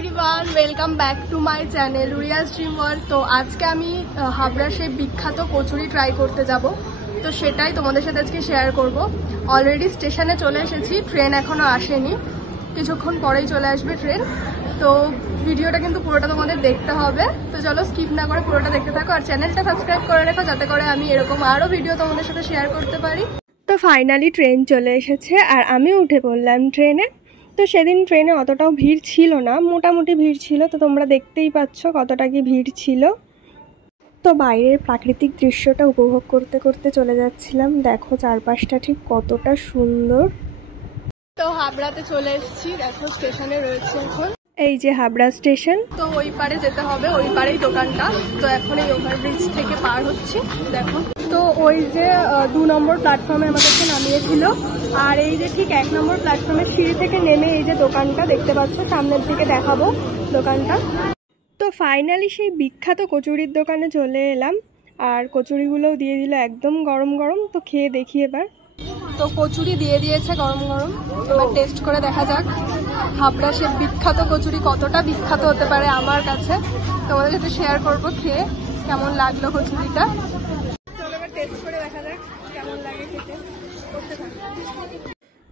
Everyone, welcome back to my channel Riaz dream world. তো আজকে আমি হাবড়ার সেই বিখ্যাত কচুরি ট্রাই করতে যাব, তো সেটাই তোমাদের সাথে আজকে শেয়ার করব। অলরেডি স্টেশনে চলে এসেছি, ট্রেন এখনও আসেনি, কিছুক্ষণ পরেই চলে আসবে ট্রেন। তো ভিডিওটা কিন্তু পুরোটা তোমাদের দেখতে হবে, তো চলো স্কিপ না করে পুরোটা দেখতে থাকো আর চ্যানেলটা সাবস্ক্রাইব করে রেখো যাতে করে আমি এরকম আরও ভিডিও তোমাদের সাথে শেয়ার করতে পারি। তো ফাইনালি ট্রেন চলে এসেছে আর আমি উঠে পড়লাম ট্রেনে। তো সেদিন ট্রেনে অতটাও ভিড় ছিল না, মোটামুটি ভিড় ছিল, তো তোমরা দেখতেই পাচ্ছ কতটা কি ভিড় ছিল। তো বাইরের প্রাকৃতিক দৃশ্যটা উপভোগ করতে করতে চলে যাচ্ছিলাম। দেখো চারপাশটা ঠিক কতটা সুন্দর। তো হাবড়াতে চলে এসেছি, দেখো স্টেশনে রয়েছে এখন, এই যে হাবড়া স্টেশন। তো ওই পারে যেতে হবে, ওই পারেই দোকানটা। তো এখন এই ওভারব্রিজ থেকে পার হচ্ছি, দেখো। তো ওই যে 2 নম্বর প্ল্যাটফর্মে আমাদেরকে নামিয়েছিল, আর এই যে ঠিক 1 নম্বর প্ল্যাটফর্মের সিঁড়ি থেকে নেমে এই যে দোকানটা দেখতে পাচ্ছ, সামনের দিকে দেখাবো দোকানটা। তো ফাইনালি সেই বিখ্যাত কচুরির দোকানে চলে এলাম, আর কচুরিগুলোও দিয়ে দিল একদম গরম গরম। তো খেয়ে দেখি এবার। তো কচুরি দিয়ে দিয়েছে গরম গরম, এবার টেস্ট করে দেখা যাক হাবড়া সে বিখ্যাত কচুরি কতটা বিখ্যাত হতে পারে আমার কাছে। তোমাদের সাথে শেয়ার করবো খেয়ে কেমন লাগলো কচুরিটা। চলো এবার টেস্ট করে দেখা যাক কেমন লাগে খেতে।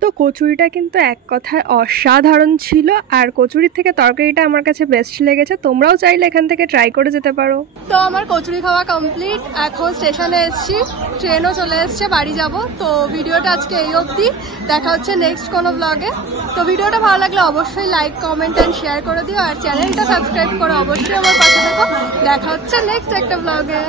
তো কচুরিটা কিন্তু এক কথায় অসাধারণ ছিল, আর কচুরির থেকে তরকারিটা আমার কাছে বেস্ট লেগেছে। তোমরাও চাইলে এখান থেকে ট্রাই করে যেতে পারো। তো আমার কচুরি খাওয়া কমপ্লিট, এখন স্টেশনে এসেছি, ট্রেনও চলে এসছে, বাড়ি যাব। তো ভিডিওটা আজকে এই অবধি, দেখা হচ্ছে নেক্সট কোনো ব্লগে। তো ভিডিওটা ভালো লাগলে অবশ্যই লাইক, কমেন্ট অ্যান্ড শেয়ার করে দিও, আর চ্যানেলটা সাবস্ক্রাইব করে অবশ্যই আমার পাশে থাকো। দেখা হচ্ছে নেক্সট একটা ব্লগে।